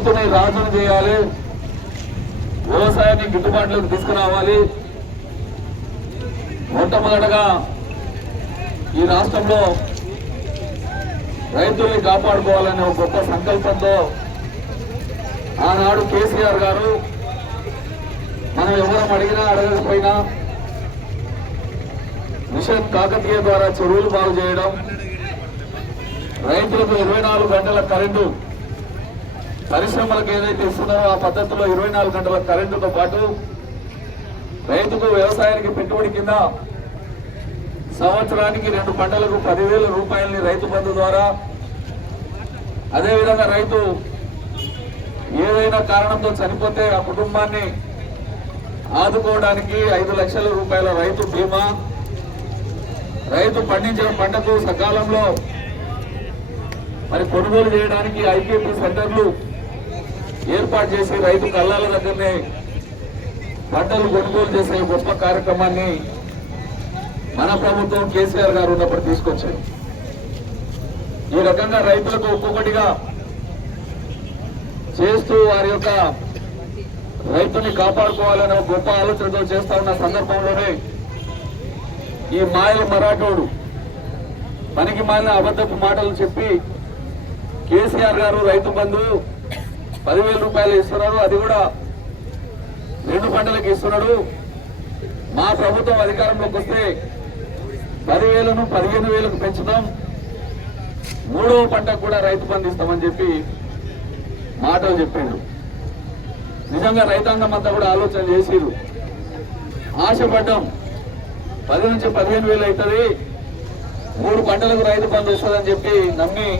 రైతుని రాజును చేయాలి, వ్యవసాయాన్ని గిట్టుబాటులోకి తీసుకురావాలి. మొట్టమొదటగా ఈ రాష్ట్రంలో రైతుల్ని కాపాడుకోవాలనే ఒక గొప్ప సంకల్పంతో ఆనాడు కేసీఆర్ గారు మనం ఎవరం అడిగినా అడగకపోయినా మిషన్ కాకతీయ ద్వారా చెరువులు బాగు చేయడం, రైతులకు 24 గంటల కరెంటు, పరిశ్రమలకు ఏదైతే ఇస్తున్నారో ఆ పద్ధతిలో 24 గంటల కరెంటుతో పాటు రైతుకు వ్యవసాయానికి పెట్టుబడి కింద సంవత్సరానికి 2 పంటలకు 10,000 రూపాయలని రైతు బంధు ద్వారా, అదేవిధంగా రైతు ఏదైనా కారణంతో చనిపోతే ఆ కుటుంబాన్ని ఆదుకోవడానికి 5 లక్షల రూపాయల రైతు బీమా, రైతు పండించిన పంటకు సకాలంలో మరి కొనుగోలు చేయడానికి ఐకేపీ సెంటర్లు ఏర్పాటు చేసి రైతు కళ్ళాల దగ్గరనే పంటలు కొనుగోలు చేసే గొప్ప కార్యక్రమాన్ని మన ప్రభుత్వం కేసీఆర్ గారు ఉన్నప్పుడు తీసుకొచ్చారు. ఈ రకంగా రైతులకు ఒక్కొక్కటిగా చేస్తూ వారి యొక్క రైతుని కాపాడుకోవాలనే గొప్ప ఆలోచనతో చేస్తా ఉన్న సందర్భంలోనే ఈ మాయల మరాఠోడు పనికి మాలిన అబద్ధపు మాటలు చెప్పి కేసీఆర్ గారు రైతు బంధు 10,000 రూపాయలు ఇస్తున్నారు, అది కూడా 2 పంటలకు ఇస్తున్నాడు. మా ప్రభుత్వం అధికారంలోకి వస్తే 10,000ను 15,000కు పెంచుతాం, 3వ పంటకు కూడా రైతు బంధు ఇస్తామని చెప్పి మాటలు చెప్పిండు. నిజంగా రైతాంగం అంతా కూడా ఆలోచన చేసిరు. ఆశపడ్డాం 10 నుంచి 15,000 అవుతుంది, 3 పంటలకు రైతు బంధు వస్తుందని చెప్పి నమ్మి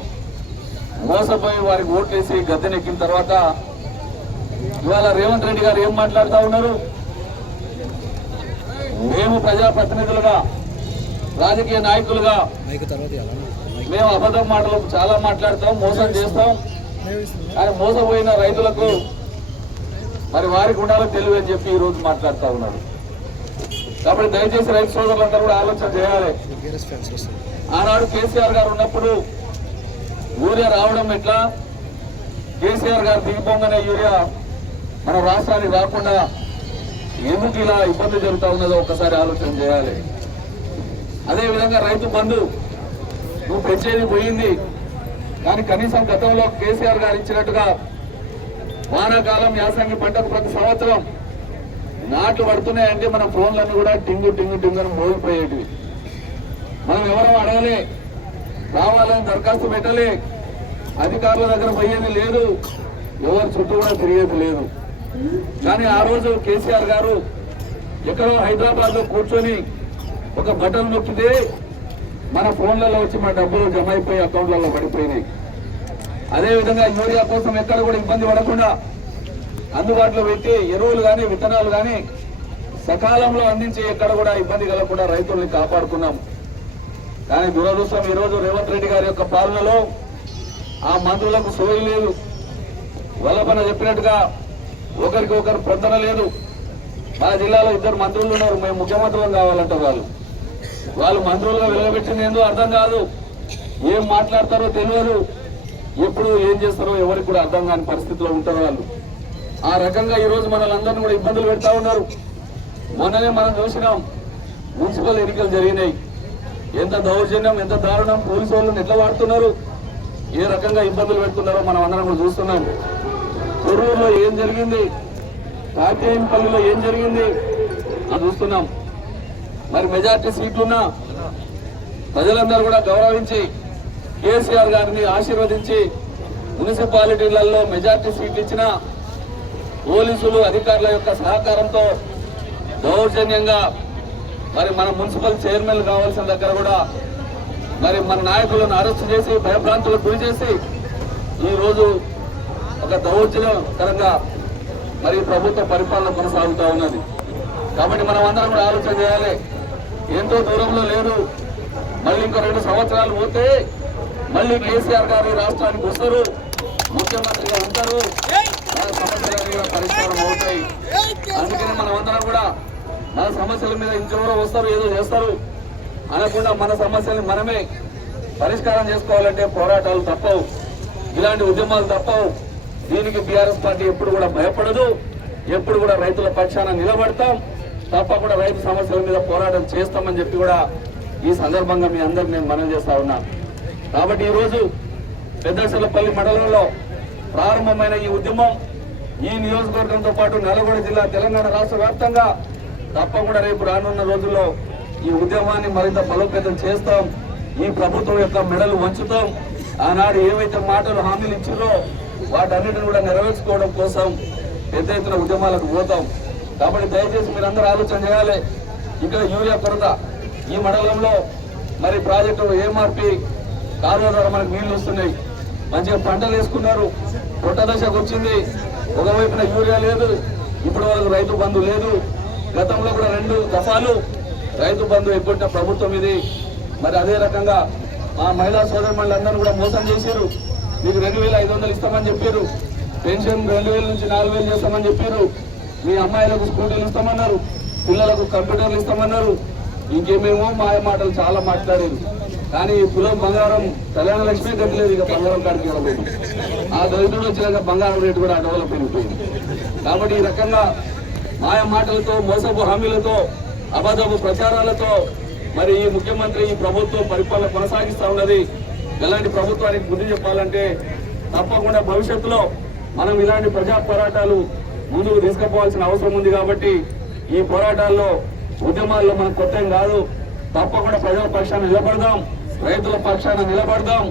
మోసపోయి వారికి ఓట్లేసి గద్దెనెక్కిన తర్వాత ఇవాళ రేవంత్ రెడ్డి గారు ఏం మాట్లాడుతూ ఉన్నారు? మేము ప్రజాప్రతినిధులుగా, రాజకీయ నాయకులుగా మేము అబద్ధం మాటలు చాలా మాట్లాడతాం, మోసం చేస్తాం, కానీ మోసపోయిన రైతులకు మరి వారికి ఉండాలో తెలివి అని చెప్పి ఈ రోజు మాట్లాడుతూ ఉన్నారు. కాబట్టి దయచేసి రైతు సోదరులందరూ కూడా ఆలోచన చేయాలి. ఆనాడు కేసీఆర్ గారు ఉన్నప్పుడు యూరియా రావడం ఎట్లా, కేసీఆర్ గారు దిగిపోగానే యూరియా మన రాష్ట్రానికి రాకుండా ఎందుకు ఇలా ఇబ్బంది జరుగుతూ ఉన్నదో ఒక్కసారి ఆలోచన చేయాలి. అదేవిధంగా రైతు బంధు నువ్వు పెంచేది పోయింది, కానీ కనీసం గతంలో కేసీఆర్ గారు ఇచ్చినట్టుగా వానాకాలం యాసంగి పంటకు ప్రతి సంవత్సరం నాట్లు పడుతున్నాయంటే మన ఫోన్లన్నీ కూడా టింగు టింగు టింగు అని మోగిపోయేటివి. మనం ఎవరో అడగలే, రావాలని దరఖాస్తు పెట్టలే, అధికారుల దగ్గర పోయేది లేదు, ఎవరి చుట్టూ కూడా తిరిగేది లేదు. కానీ ఆ రోజు కేసీఆర్ గారు ఎక్కడో హైదరాబాద్ లో కూర్చొని ఒక బటన్ నొక్కితే మన ఫోన్లలో వచ్చి మన డబ్బులు జమ అయిపోయి అకౌంట్లలో పడిపోయినాయి. అదేవిధంగా యూరియా కోసం ఎక్కడ కూడా ఇబ్బంది పడకుండా అందుబాటులో పెట్టి ఎరువులు కానీ విత్తనాలు కానీ సకాలంలో అందించి ఎక్కడ కూడా ఇబ్బంది కలగకుండా రైతుల్ని కాపాడుకున్నాం. కానీ దురదృష్టం ఈరోజు రేవంత్ రెడ్డి గారి యొక్క పాలనలో ఆ మంత్రులకు సోయి లేదు. వల్లపన చెప్పినట్టుగా ఒకరికి ఒకరు పొందన లేదు. మా జిల్లాలో 2 మంత్రులు ఉన్నారు, మేము ముఖ్యమంత్రులు కావాలంటే వాళ్ళు మంత్రులుగా వెలగబెట్టింది ఏందో అర్థం కాదు, ఏం మాట్లాడతారో తెలియదు, ఎప్పుడు ఏం చేస్తారో ఎవరికి కూడా అర్థం కాని పరిస్థితిలో ఉంటారు వాళ్ళు. ఆ రకంగా ఈరోజు మనల్ని కూడా ఇబ్బందులు పెడతా ఉన్నారు. మొన్ననే మనం చూసినాం, మున్సిపల్ ఎన్నికలు జరిగినాయి, ఎంత దౌర్జన్యం, ఎంత దారుణం, పోలీసు వాళ్ళని ఎట్లా వాడుతున్నారు, ఏ రకంగా ఇబ్బందులు పెడుతున్నారో మనం అందరం కూడా చూస్తున్నాం. తొర్రూరులో ఏం జరిగింది, కాకేయంపల్లిలో ఏం జరిగింది అని చూస్తున్నాం. మరి మెజార్టీ సీట్లున్నా ప్రజలందరూ కూడా గౌరవించి కేసీఆర్ గారిని ఆశీర్వదించి మున్సిపాలిటీలలో మెజార్టీ సీట్లు ఇచ్చిన పోలీసులు అధికారుల యొక్క సహకారంతో దౌర్జన్యంగా మరి మన మున్సిపల్ చైర్మన్ కావాల్సిన దగ్గర కూడా మరి మన నాయకులను అరెస్ట్ చేసి భయభ్రాంతులకు గురి చేసి ఈరోజు ఒక దౌర్జన్యకరంగా మరి ప్రభుత్వ పరిపాలన కొనసాగుతూ ఉన్నది. కాబట్టి మనం అందరం కూడా ఆలోచన చేయాలి. ఎంతో దూరంలో లేదు, మళ్ళీ ఇంకో 2 సంవత్సరాలు పోతే మళ్ళీ కేసీఆర్ గారు రాష్ట్రానికి వస్తారు, ముఖ్యమంత్రిగా ఉంటారు, మన సమస్యలు పరిష్కారం అవుతాయి. అందుకని మనం అందరం కూడా మన సమస్యల మీద ఇంకెవరో వస్తారు ఏదో చేస్తారు అనకుండా మన సమస్యల్ని మనమే పరిష్కారం చేసుకోవాలంటే పోరాటాలు తప్పవు, ఇలాంటి ఉద్యమాలు తప్పవు. దీనికి బీఆర్ఎస్ పార్టీ ఎప్పుడు కూడా భయపడదు, ఎప్పుడు కూడా రైతుల పక్షాన నిలబడతాం, తప్పకుండా రైతు సమస్యల మీద పోరాటం చేస్తామని చెప్పి కూడా ఈ సందర్భంగా మీ అందరికి నేను మనవి చేస్తా ఉన్నా. కాబట్టి ఈరోజు పెద్దశలపల్లి మండలంలో ప్రారంభమైన ఈ ఉద్యమం ఈ నియోజకవర్గంతో పాటు నల్గొండ జిల్లా తెలంగాణ రాష్ట్ర వ్యాప్తంగా తప్పకుండా రేపు రానున్న రోజుల్లో ఈ ఉద్యమాన్ని మరింత బలోపేతం చేస్తాం. ఈ ప్రభుత్వం యొక్క మెడలు వంచుతాం. ఆనాడు ఏవైతే మాటలు హామీలు ఇచ్చారో వాటన్నిటిని కూడా నెరవేర్చుకోవడం కోసం పెద్ద ఎత్తున ఉద్యమాలకు పోతాం. కాబట్టి దయచేసి మీరందరూ ఆలోచన చేయాలి. ఇక్కడ యూరియా కొరత ఈ మండలంలో మరి ప్రాజెక్టు ఏమార్పి కాలువ ద్వారా మనకు నీళ్లు వస్తున్నాయి, మంచిగా పంటలు వేసుకున్నారు, పొట్ట దశకు వచ్చింది. ఒకవైపున యూరియా లేదు, ఇప్పటి వరకు రైతు బంధు లేదు. గతంలో కూడా 2 దఫాలు రైతు బంధు ఎగ్గొట్టిన ప్రభుత్వం ఇది. మరి అదే రకంగా మా మహిళా సోదరులందరూ కూడా మోసం చేశారు. మీకు 2,500 ఇస్తామని చెప్పారు, పెన్షన్ 2,000 నుంచి 4,000 చేస్తామని చెప్పారు, మీ అమ్మాయిలకు స్కూటీలు ఇస్తామన్నారు, పిల్లలకు కంప్యూటర్లు ఇస్తామన్నారు, ఇంకేమేమో మాయ మాటలు చాలా మాట్లాడారు. కానీ తులం బంగారం కళ్యాణ లక్ష్మి కట్టలేదు, ఇక బంగారం కాడికి వెళ్ళలేదు. ఆ దళితుడు వచ్చినాక బంగారం రేటు కూడా అడవులో పెరిగిపోయింది. కాబట్టి ఈ రకంగా మాయ మాటలతో, మోసపు హామీలతో, అబద్ధపు ప్రచారాలతో మరి ఈ ముఖ్యమంత్రి ఈ ప్రభుత్వం పరిపాలన కొనసాగిస్తూ ఉన్నది. ఇలాంటి ప్రభుత్వానికి బుద్ధి చెప్పాలంటే తప్పకుండా భవిష్యత్తులో మనం ఇలాంటి ప్రజా పోరాటాలు ముందుకు తీసుకుపోవాల్సిన అవసరం ఉంది. కాబట్టి ఈ పోరాటాల్లో ఉద్యమాల్లో మనకు కొత్త కాదు. తప్పకుండా ప్రజల పక్షాన నిలబడదాం, రైతుల పక్షాన నిలబడదాం.